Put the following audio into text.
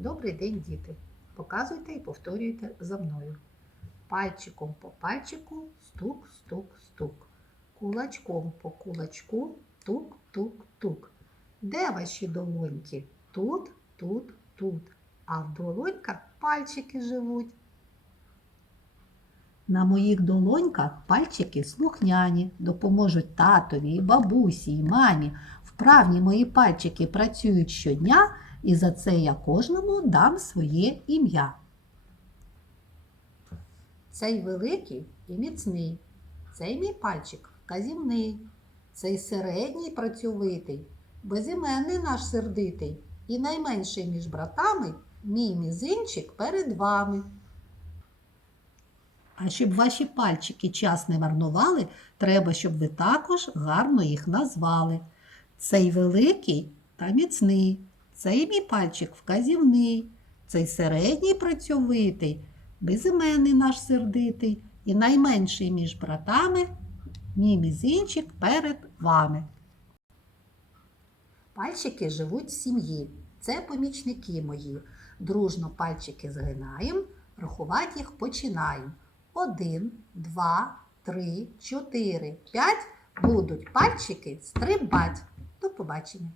Добрий день, діти. Показуйте і повторюйте за мною. Пальчиком по пальчику стук, стук, стук. Кулачком по кулачку тук, тук, тук. Де ваші долоньки? Тут, тут, тут. А в долоньках пальчики живуть. На моїх долоньках пальчики слухняні, допоможуть татові, і бабусі, і мамі. Вправні мої пальчики працюють щодня, і за це я кожному дам своє ім'я. Цей великий і міцний, цей мій пальчик вказівний, цей середній працьовитий, безіменний наш сердитий, і найменший між братами мій мізинчик перед вами. А щоб ваші пальчики час не марнували, треба, щоб ви також гарно їх назвали. Цей великий та міцний, цей мій пальчик вказівний, цей середній працьовитий, безіменний наш сердитий і найменший між братами мій мізинчик перед вами. Пальчики живуть в сім'ї. Це помічники мої. Дружно пальчики згинаємо, рахувати їх починаємо. Один, два, три, чотири, п'ять. Будуть пальчики стрибать. До побачення.